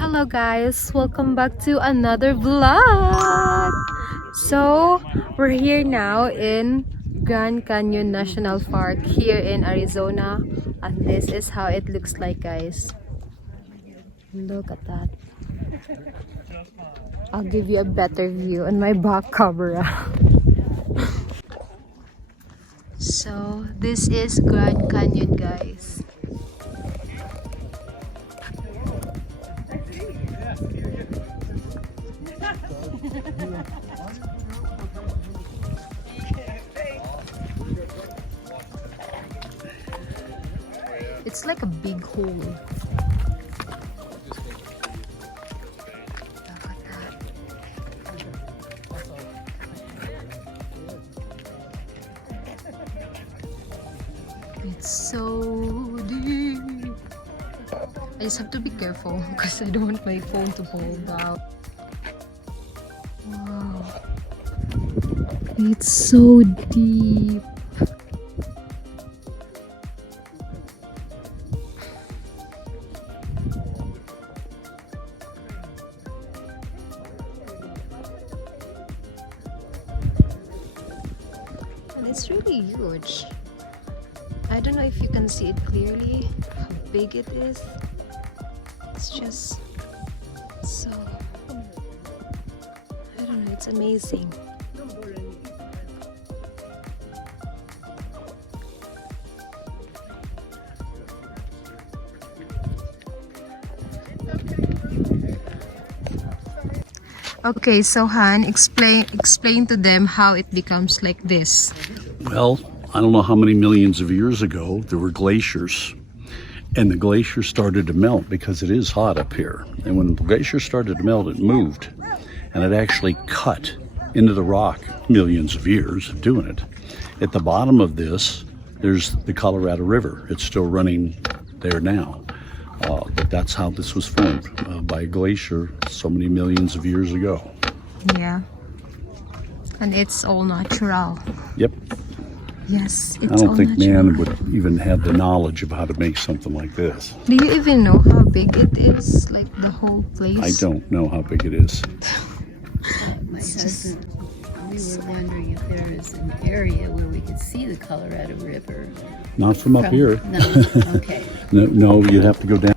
Hello guys, welcome back to another vlog. So we're here now in Grand Canyon National Park here in Arizona, and this is how it looks like, guys. Look at that. I'll give you a better view on my back camera. So this is Grand Canyon, guys. It's like a big hole. Look at that. It's so deep. I just have to be careful because I don't want my phone to fall down. Wow. It's so deep. And it's really huge. I don't know if you can see it clearly, how big it is. It's just so, I don't know, it's amazing. Okay, so Han, explain to them how it becomes like this. Well, I don't know how many millions of years ago there were glaciers, and the glacier started to melt because it is hot up here. And when the glacier started to melt, it moved, and it actually cut into the rock millions of years of doing it. At the bottom of this, there's the Colorado River. It's still running there now. But that's how this was formed, by a glacier so many millions of years ago. Yeah. And it's all natural. Yep. Yes, it's I don't all think natural. man would even have the knowledge of how to make something like this. Do you even know how big it is? Like the whole place? I don't know how big it is. My husband, we were wondering if there is an area where we could see the Colorado River. Not from up here. No, okay. No, you'd have to go down.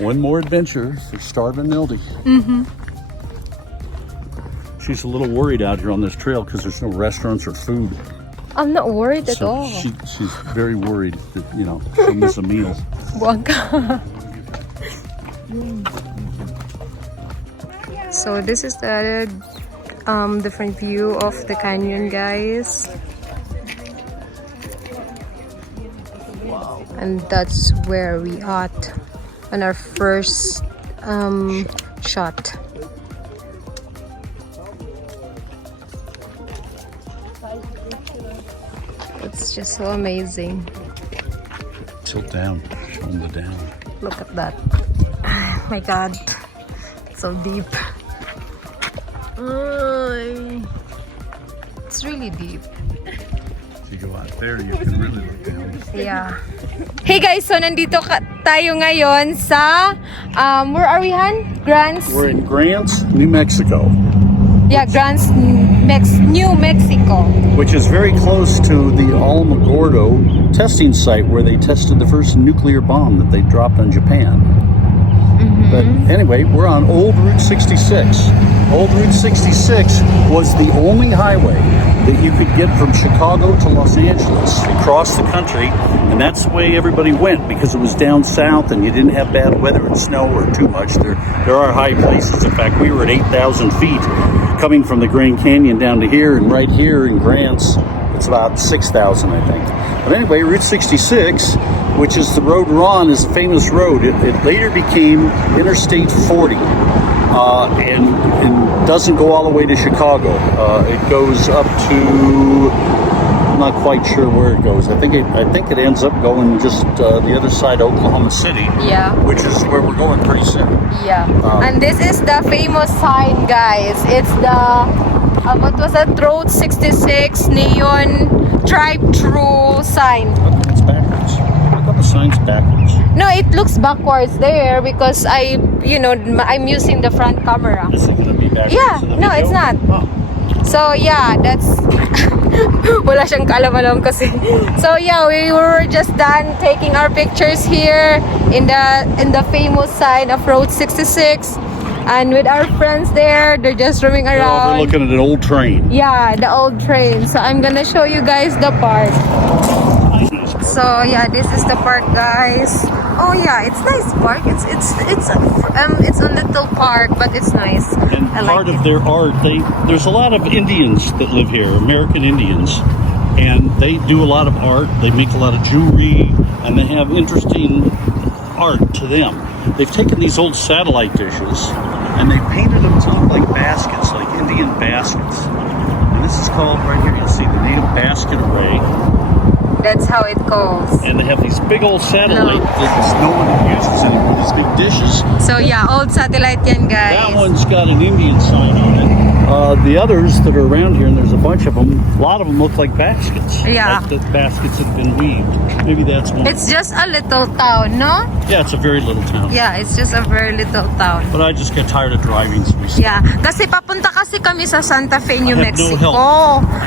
One more adventure for starving Nildy. She's a little worried out here on this trail because there's no restaurants or food. I'm not worried at So all. she's very worried that, she'll miss a meal. Waka. So this is the different view of the canyon, guys. And that's where we at on our first shot. It's just so amazing. Tilt down, show them the down. Look at that. My God, so deep. It's really deep. If you go out there, you can really look down. Yeah. Hey guys, so nandito tayo ngayon sa where are we, Han? Grants? We're in Grants, New Mexico, Yeah, Grants, New Mexico. which is very close to the Alamogordo testing site where they tested the first nuclear bomb that they dropped on Japan. But anyway, we're on Old Route 66. Old Route 66 was the only highway that you could get from Chicago to Los Angeles across the country, and that's the way everybody went because it was down south and you didn't have bad weather and snow or too much. There are high places. In fact, we were at 8,000 feet coming from the Grand Canyon down to here, and right here in Grants, it's about 6,000, I think. But anyway, Route 66 which is the road we're on, is a famous road. It later became Interstate 40, and doesn't go all the way to Chicago. It goes up to, I'm not quite sure where it goes. I think it ends up going just the other side of Oklahoma City, Yeah. which is where we're going pretty soon. Yeah. And this is the famous sign, guys. It's the what was that? Road 66 neon drive-through sign. It's backwards. Look at the sign's backwards. No, it looks backwards there because I'm using the front camera. Is it going to be backwards? Yeah, in the no, video? it's not. Oh. So yeah, that's wala siyang kaalam-alam kasi. So yeah, we were just done taking our pictures here in the famous sign of Road 66, and with our friends there, they're just roaming We're around. looking at an old train. Yeah, the old train. So I'm gonna show you guys the park. So yeah, this is the park, guys. Oh yeah, it's nice park. It's a little park, but it's nice. And I part like of it. their art, there's a lot of Indians that live here, American Indians, and they do a lot of art. They make a lot of jewelry, and they have interesting art to them. They've taken these old satellite dishes and they painted them to look like baskets, like Indian baskets. And this is called, right here, you'll see the native basket array. That's how it goes. And they have these big old satellite that no one uses anymore, these big dishes. So yeah, old satellite yan, guys. That one's got an Indian sign on it. The others that are around here, and there's a bunch of them, a lot of them look like baskets. Yeah. Like the baskets have been weaved. Maybe that's one. It's just a little town, no? Yeah, it's a very little town. Yeah, it's just a very little town. But I just get tired of driving, so we stop. Yeah, kasi papunta kasi kami sa Santa Fe, New I have no Mexico. help. I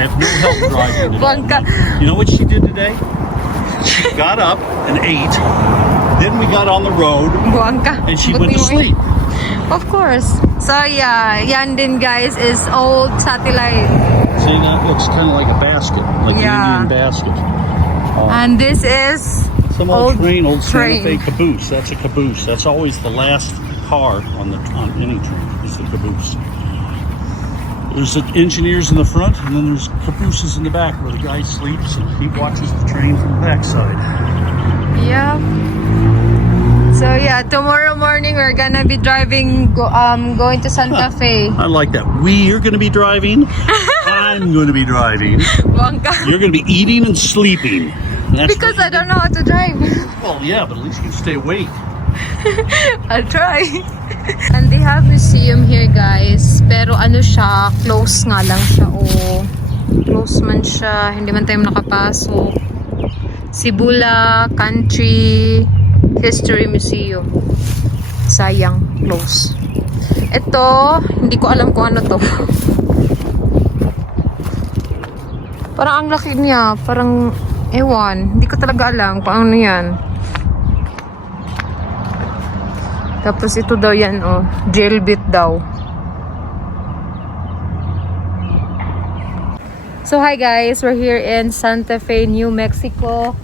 have no help driving at all. Bangka. You know what she did today? She got up and ate. Then we got on the road Buwang ka. and she Buti went to mo eh. sleep. Of course. So yeah, yan din, guys, is old satellite. See, that looks kind of like a basket, like Yeah. an Indian basket. And this is Some old train, old Santa train. Fe caboose. That's a caboose. That's always the last car on any train is the caboose. There's the engineers in the front, and then there's cabooses in the back where the guy sleeps and he watches the train from the backside. Yeah. So yeah, tomorrow morning we're gonna be driving, going to Santa Fe. I like that. You're going to be driving. I'm going to be driving. Buwang ka. You're going to be eating and sleeping. That's Because I don't know how to drive. well, yeah, but at least you can stay awake. I'll try. And they have museum here, guys. Pero ano siya, close nga lang siya. Oh, close man siya. Hindi man tayo nakapasok. Sibula Country History Museum. Sayang, close. Ito, hindi ko alam kung ano to. Parang ang laki niya. Parang, ewan. Hindi ko talaga alam kung ano yan. Tapos ito daw yan, oh. Jailbait daw. So hi guys, we're here in Santa Fe, New Mexico.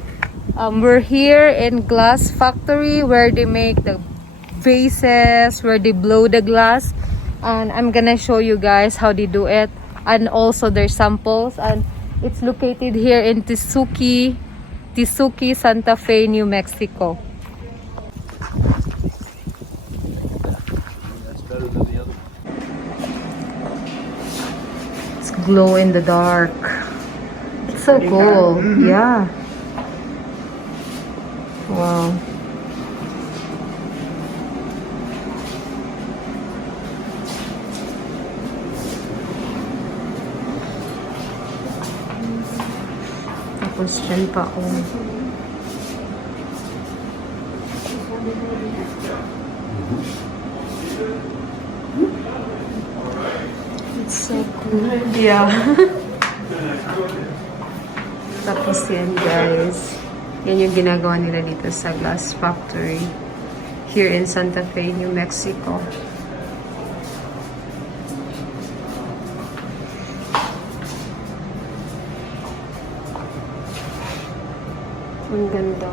We're here in glass factory where they make the vases, where they blow the glass. And I'm gonna show you guys how they do it. And also their samples. And it's located here in Tesuque, Santa Fe, New Mexico. It's glow in the dark. It's so cool. Yeah. Wow. Tapos dyan pa, oh. It's so cool. Yeah. Tapos yan, guys. Yan yung ginagawa nila dito sa glass factory. Here in Santa Fe, New Mexico. Ang ganda.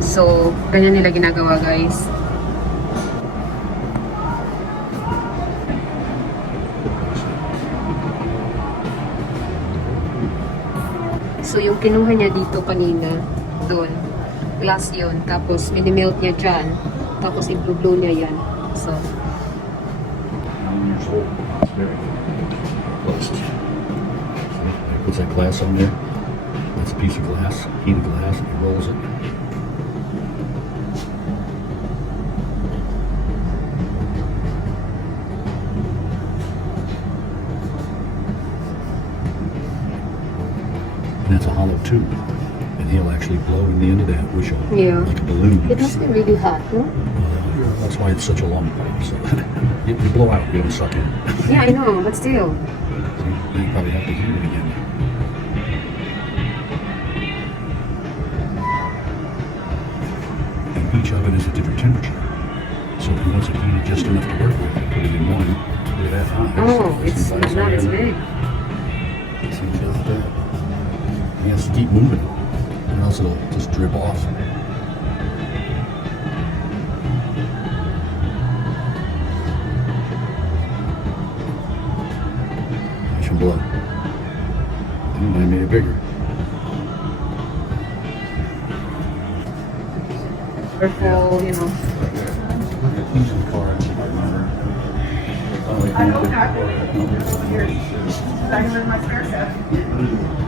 So, ganyan nila ginagawa, guys. So, yung kinuha niya dito kanina, doon, glass yun. Tapos, minimelt niya dyan. Tapos, i-blow niya yan. So, 9 years old. It's very close. See, he puts that glass on there. That's a piece of glass, heated glass, and he rolls it. And that's a hollow tube. And he'll actually blow in the end of that whistle. yeah. Like a balloon. It must be really hot, no? That's why it's such a long pipe. So you blow out, you don't suck in. Yeah, I know, but still. So you probably have to heat it again. And each oven is a different temperature. So if he wants it heated just enough to work with, put it in one, put it at high. Oh, it's not as big. So he does that. He has to keep moving, or else it'll just drip off. Flesh and blood. And I made it bigger. Careful, you know. He's in the car, I remember. I don't have it. Here's starting with my spare set.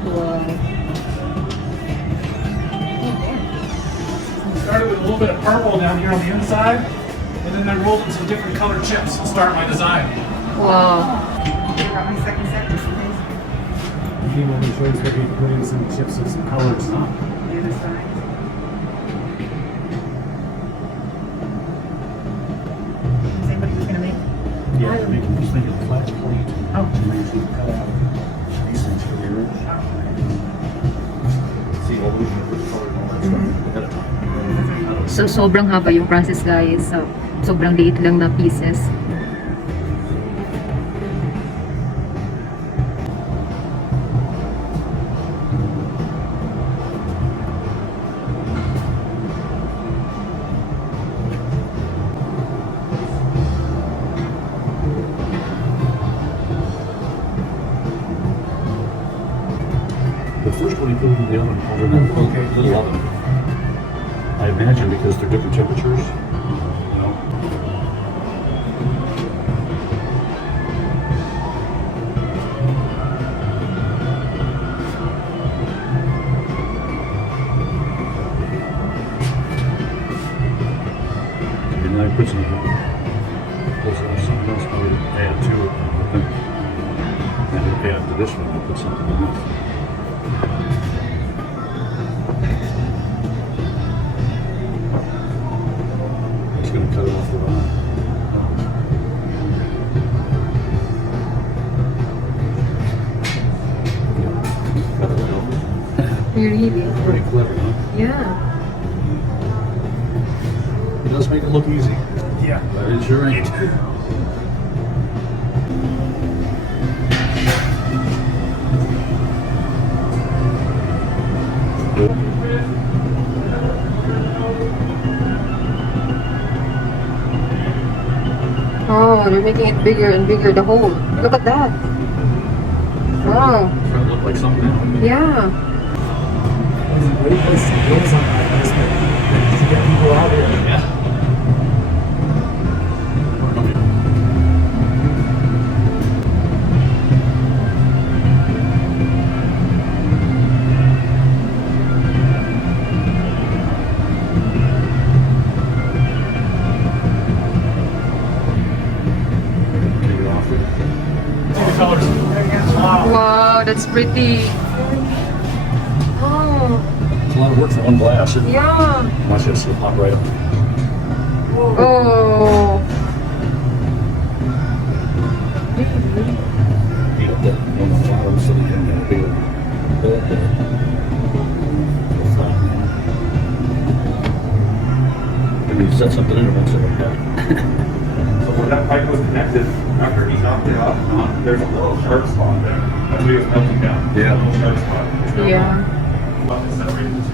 Wow. Started with a little bit of purple down here on the inside, and then I rolled in some different colored chips to start my design. Wow. I got my second set just in case. He will show us maybe putting some chips of some colors. The other side. Is anybody who's gonna make? Yeah, they're making this thing a flat plate. Oh. And they usually cut out these things for here. See, all the way to the color and all that stuff ahead of time. So, sobrang haba yung process, guys. So, sobrang liit lang na pieces. The first one he put in the oven over that little oven. I imagine because they're different temperatures. You know? And then I put some something else I would add to it. And then add to this one, I put something else. It's going to cut it off the line. Cut it right off. Really? Pretty clever, huh? Yeah. It does make it look easy. Yeah. But it sure ain't. Oh, they're making it bigger and bigger, the hole. Look at that. Wow. Trying to look like something else. Yeah. It's a great place to build something like this, but to get people out here. Yeah. Take it off. See the colors. Wow. Wow, that's pretty. Oh, It's a lot of work for one glass. Isn't it? yeah. Watch this, it'll pop right up. Oh. Heat up that one on the bottom so that you don't have a big bed there. It'll flatten out. Maybe you set something in it once it'll cut. So where that pipe was connected, after he knocked it off and on, there's a little sharp spot there. That's what he was melting down. Yeah. A little sharp spot. There's no Yeah. button separated the two.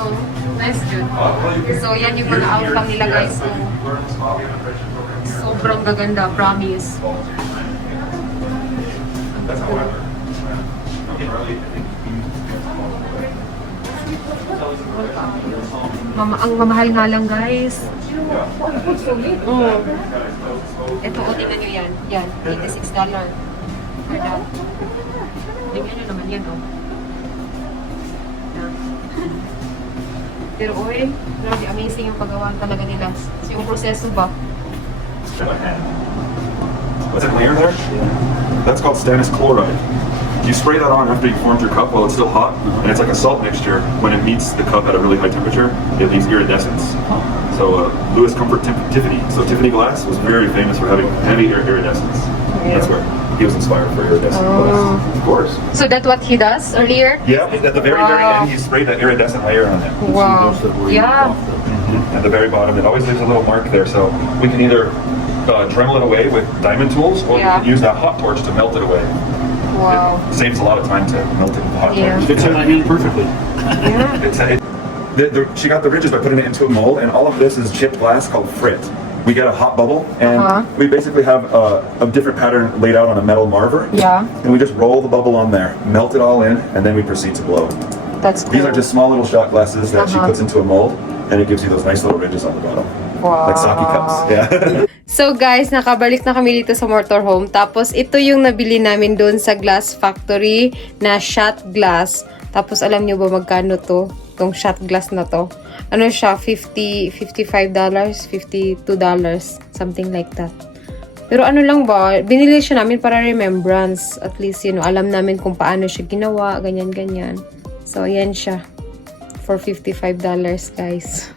Oh, nice good. Well, you can- So, yan yung mga outcome nila, guys. So, We're in the spot, we have a picture program here. sobrang gaganda, promise. That's how I work. Ang mamahal nga lang, guys. Ito, o, tingnan nyo yan. Yan, $86 per dot. Tingnan nyo naman yan, oh. Yan. Pero, oy, grabe, amazing yung paggawa talaga nila. So, yung proseso ba? What's that layer there? That's called stannous chloride. You spray that on after you formed your cup while it's still hot, and it's like a salt mixture. When it meets the cup at a really high temperature, it leaves iridescence. So Lewis Comfort Tiffany. So Tiffany glass was very famous for having heavy iridescence. That's where he was inspired for iridescent glass. Of course. So, that's what he does earlier? Yeah, at the very end, he sprayed that iridescent layer on it. Wow. Yeah. At the very bottom, it always leaves a little mark there. So we can either Dremel it away with diamond tools, or we can use that hot torch to melt it away. Wow. It saves a lot of time to melt it with the hot torch. Fits in my hand perfectly. She got the ridges by putting it into a mold, and all of this is chipped glass called frit. We get a hot bubble, and we basically have a different pattern laid out on a metal marver. Yeah. And we just roll the bubble on there, melt it all in, and then we proceed to blow. That's cool. These are just small little shot glasses that she puts into a mold, and it gives you those nice little ridges on the bottom. Wow. Like sake cups. Yeah. So guys, nakabalik na kami dito sa motorhome. Tapos ito yung nabili namin doon sa glass factory na shot glass. Tapos alam niyo ba magkano to? Tong shot glass na to. Ano siya? $55, $52, something like that. Pero ano lang ba, binili siya namin para remembrance. At least, alam namin kung paano siya ginawa, ganyan-ganyan. So, ayan siya. For $55, guys.